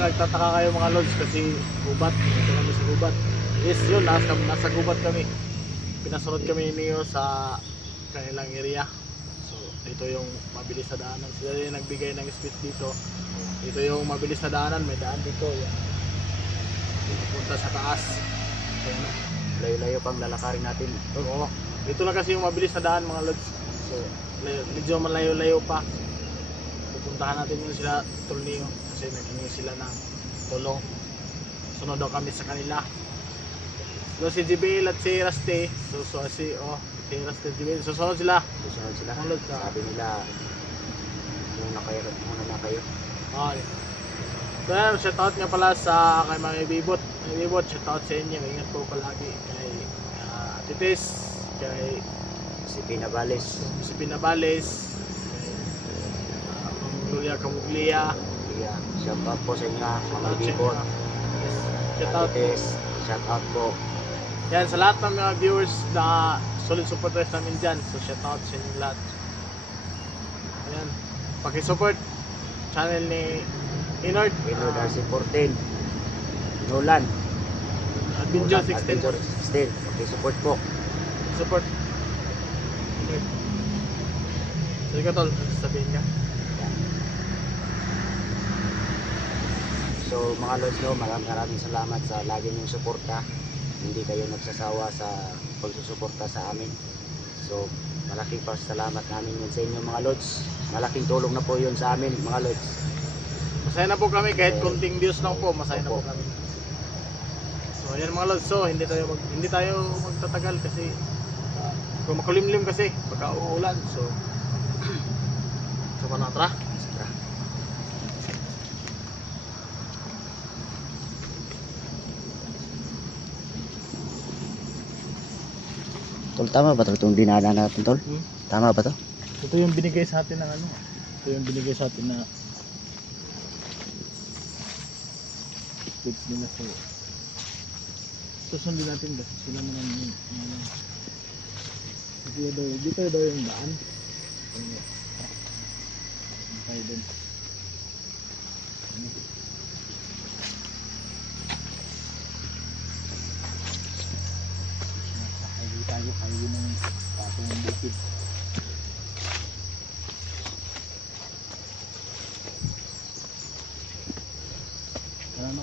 baka nagtataka kayo mga lods kasi gubat, ito kami sa gubat. Yes, yun, nasa gubat kami. Pinasunod kami ni Neo sa kanilang area. So, dito yung mabilis na daanan. Sila yung nagbigay ng space dito. Dito yung mabilis na daanan, may daan dito. Yan. Punta sa taas. So, Layo-layo pang lalakarin natin. oo. Dito na kasi yung mabilis na daan mga lods. So, medyo malayo-layo pa. Pupuntahan natin yung sila Tolneo kasi naghingi sila ng tulong. Sunod daw kami sa kanila. So si JBL at si Raste, si Raste at JBL, susunod sila. Susunod sila. Sunod ka. Sabi nila, muna na kayo. Okay. So yan, shoutout nga pala sa kay Mami Bibot. Mami Bibot, shoutout sa inyo. Ingat po palagi kay Titis, kay Si Pinabales. si Pinabales, kay Julia Camuglia. Yeah. Shout out po sa inyo, mga bibot. Yes. Shoutout. Shout out po. Yan, sa lahat ng mga viewers na solid supporters namin dyan. So, shoutout sa inyo lahat. Ayan. Pakisupport channel ni Inord. Inord RC14. Nolan. Adventure 16. 16. Okay, support po. Support. Okay. So, ikaw tol, sabihin ka. So mga lods, no, maraming salamat sa lagi niyong suporta. Hindi kayo nagsasawa sa pagsusuporta sa amin. So malaking pasalamat namin yun sa inyo mga lods. Malaking tulong na po yun sa amin mga lods. Masaya na po kami kahit konting views lang po, masaya na po kami. So ayan mga lods, so hindi tayo magtatagal kasi kung makulimlim kasi pagka uulan. So so tara. Tol, tama ba itong dinadaan natin, Tol? Tama ba to? Ito yung binigay sa atin ng ano. Ito yung binigay sa atin na tips nila sa susundin natin kasi sila naman yung dito daw yung daan. Tayo din. Highway ng patong bukid.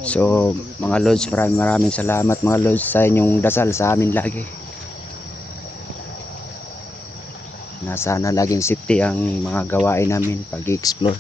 So mga lods, maraming salamat mga lods sa inyong dasal sa amin lagi. Na sana laging safety ang mga gawain namin pag-explore.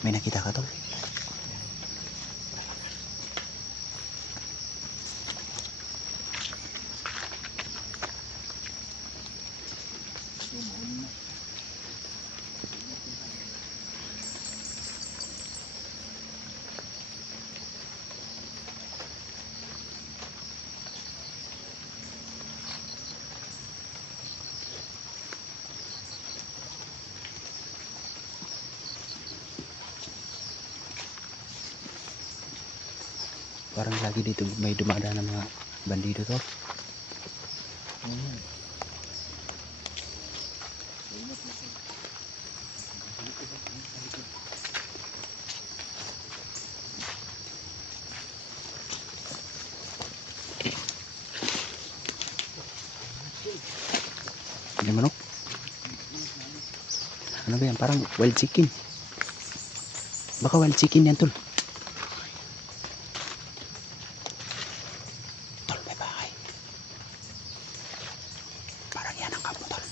May nakita ka, Tol? Parang lagi dito may dumadaan ng mga bandido, to. Ano ba yan? Parang wild chicken. Baka wild chicken yan, tol. Tol, may bahay. Parang yan ang kampo, tol.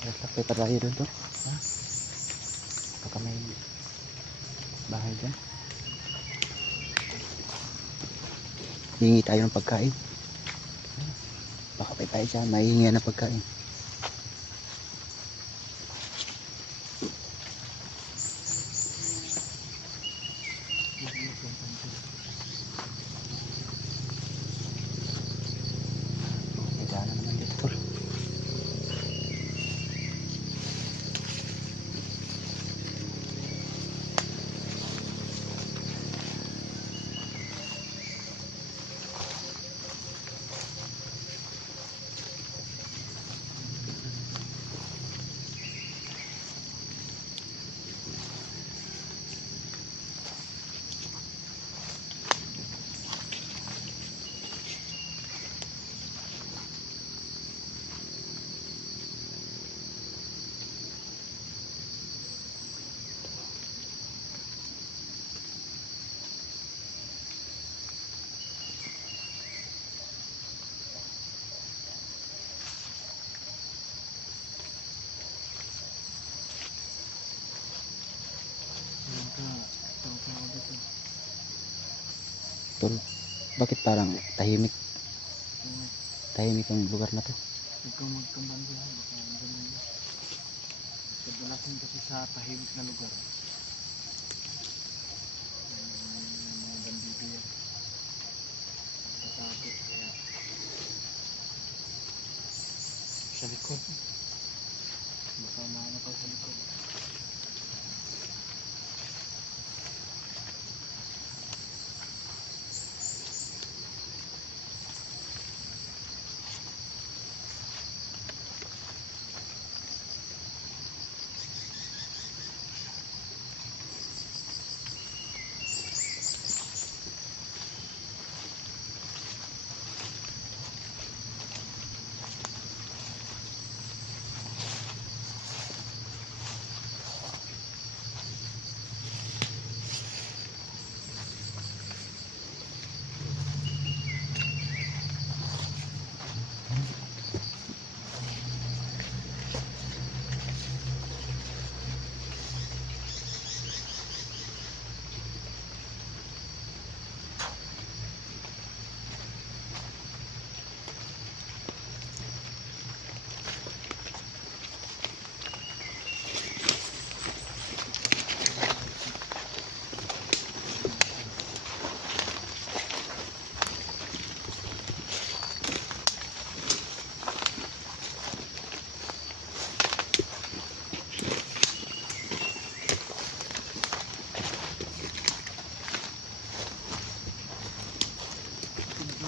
Lakay pa tayo doon, tol. Ha? Baka may bahay dyan. Hingi tayo ng pagkain. Baka pa tayo dyan, mahihingi ng pagkain. May daanan naman dito, tol. Tol, bakit parang tahimik? Tahimik ang lugar na to. Nagkamagkamban sila, baka andun na yun. Kadalasan kasi sa tahimik na lugar. Mga bandido yan. Tatago, kaya sa likod. Baka mahanap ako sa likod.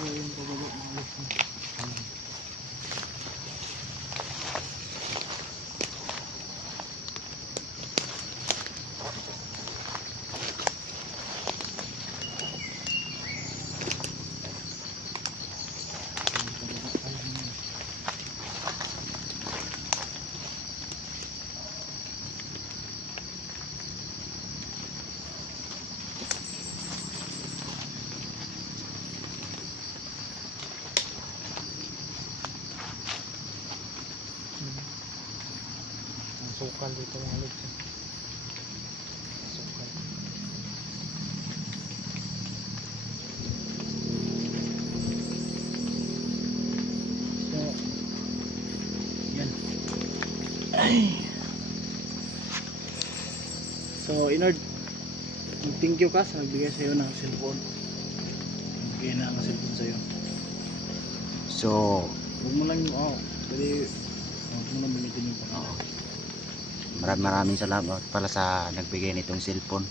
Yung pababa ng alas na. Ang sukal dito mga lods. Sukal. So, yan. Ay. So, Inord, thank you ka sa nagbigay sa'yo ng cellphone. Nagbigay na ang cellphone sa'yo. So, Huwag mo lang yung, pwede, huwag mo lang binitin yung pangako. Maraming salamat pala sa nagbigay nitong cellphone.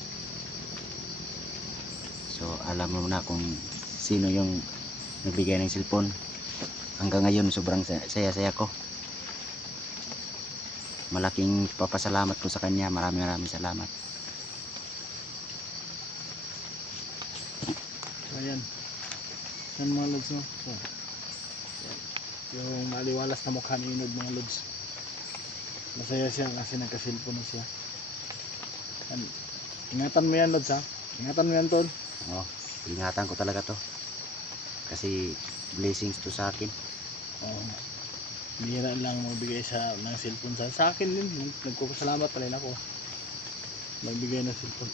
So alam mo na kung sino yung nagbigay ng cellphone. Hanggang ngayon sobrang saya-saya ko. Malaking papasalamat ko sa kanya. Maraming salamat. Ayan. Yan mga lods, no? So, yan. Yung maliwalas na mukha ni Inog, mga lods. Masaya siya kasi nagka-cellphone na siya. Yan. Ingatan mo yan, lods, ha? Ingatan mo yan, tol. Oh, ingatan ko talaga to. Kasi blessings to sa akin. Oo. Bihira lang magbigay siya ng cellphone sa akin din. Nagpapasalamat pa rin ako. Nagbigay ng cellphone.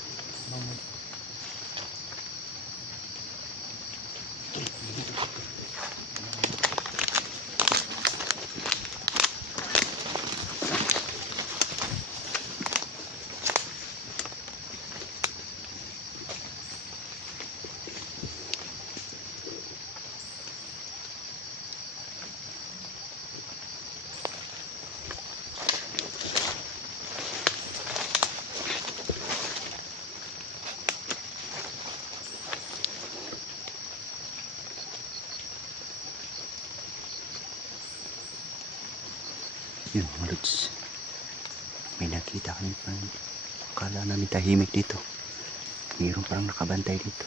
Yun mga lods. May nakita kami parang akala namin tahimik dito. Mayroon parang nakabantay dito.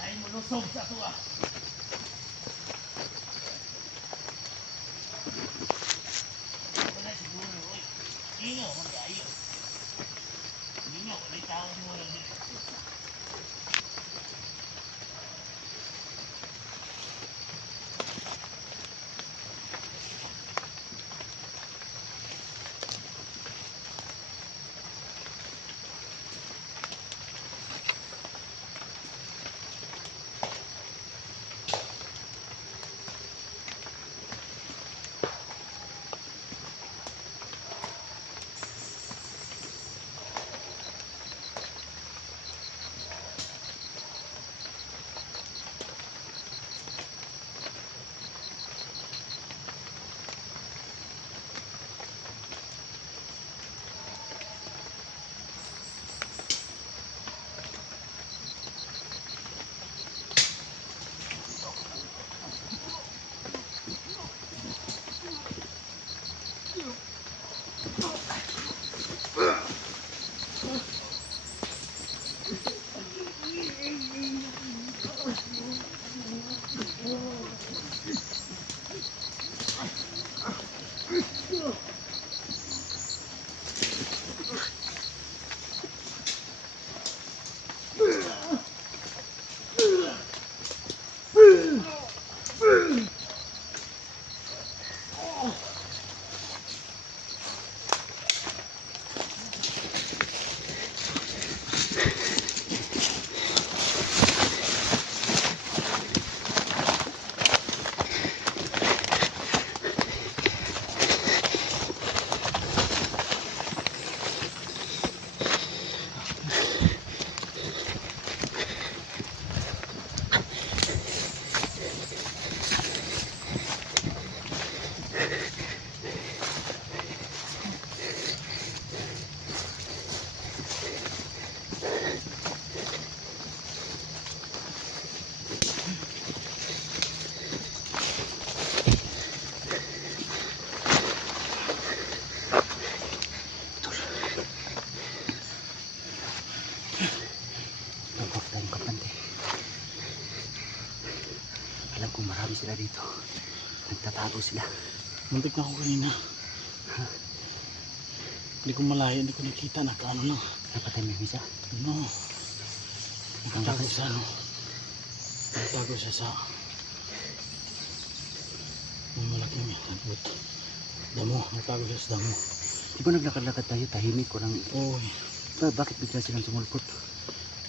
Ay, malusog sa tuwa. Wala siguro, oy. Inyo, mag-ayo. Inyo, wala tao mo lang dito. Marami sila dito. Nagtatago sila. Muntik na ako kanina. Hindi ko malaya, hindi ko nakita. Nakaano lang. Napatay mo yung isa. No. Nakatago sa ano. Nakatago siya sa yung malaking nagbut. Damo. Nakatago siya sa damo. Di ba naglakad-lakad tayo? Tahimik ko lang. Oo. Bakit bigla silang sumulpot?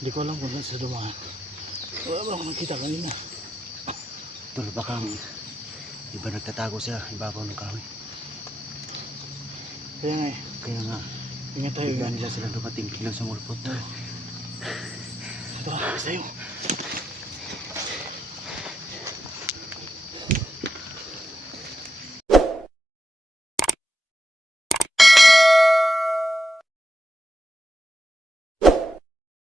Hindi ko alam kung saan sila dumaan. Wala ba akong nakita kanina. Tol, baka di ba nagtatago sila ibabaw ng kahoy? Kaya nga eh. Kaya nga, Ingat tayo. bigla Ingat. nila sila dumating, biglang sumulpot. Tara, alis tayo.